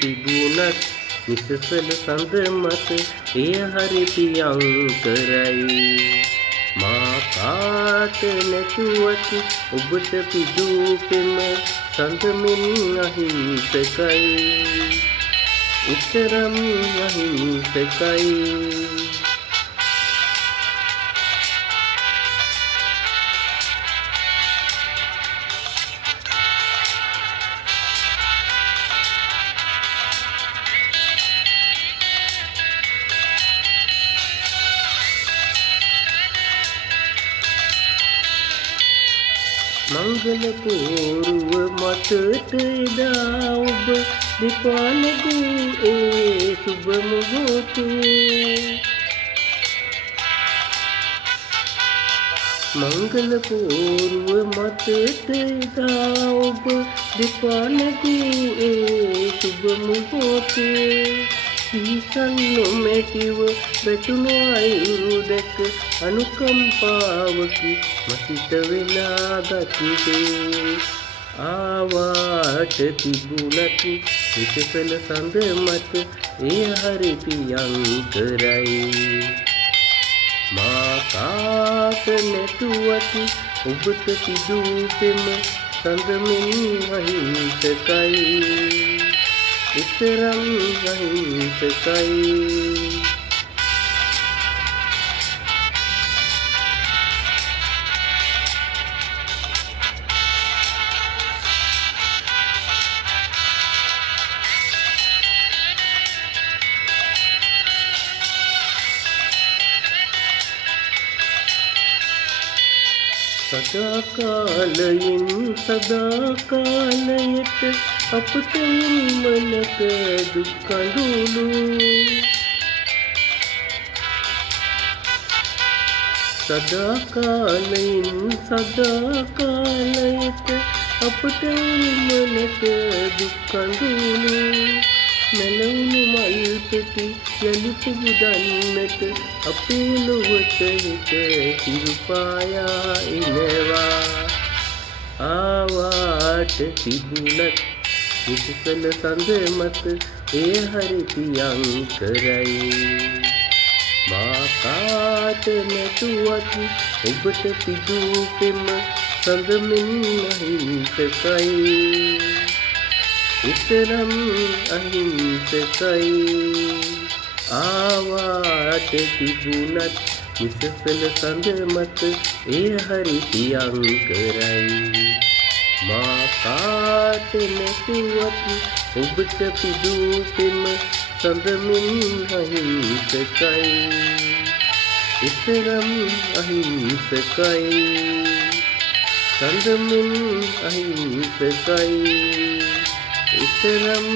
තිබුණත් නිසසල සඳ මත එය හරි ප්‍රියංකරයි. මා කාට නැතුවත් ඔබට පිදූ පෙම සඳමින් අහිංසකයි. එතරම් අහිංසකයි. මංගල පෝරුව මතට එදා ඔබ දෙපා නැගූ ඒ සුබ මොහොතේ. මංගල පෝරුව මතට එදා ඔබ දෙපා නැගූ ඒ සුබ මොහොතේ. සීසන් නොමැතිව වැටුණු අයුරු දැක අනුකම්පාවකි මසිත වෙලා ගතිදේ. ආවාට තිබුණත් විසසල සඳ මත එය හරි ප්‍රියංකරයි. මා කාට නැතුවත් ඔබට පිදූ පෙම සඳමින් අහිංසකයි. එතරම් අහිංසකයි. සදාකාලයෙන් සදාකාලයට අපට මනක දුක් කඳුළු. සදාකාලයෙන් සදාකාලයට අපට මනක දුක් කඳුළු. මැලවුණු මල් පෙති යලි පුබුදන්නට අපේ ලොවට හිත හිරුපායා එනවා. ආවාට තිබුණත් විසසල සඳ මත එය හරි ප්‍රියංකරයි. මා කාට නැතුවත් ඔබට පිදූ පෙම සඳමින් අහිංසකයි. එතරම් අහිංසකයි. ආවාට තිබුණත් විසසල සඳ මත එය හරි ප්‍රියංකරයි. මා කාට නැතුවත් ඔබට පිදූ පෙම සඳමින් අහිංසකයි. එතරම් අහිංසකයි. සඳමින් අහිංසකයි. එතරම්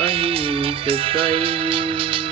අහිංසකයි.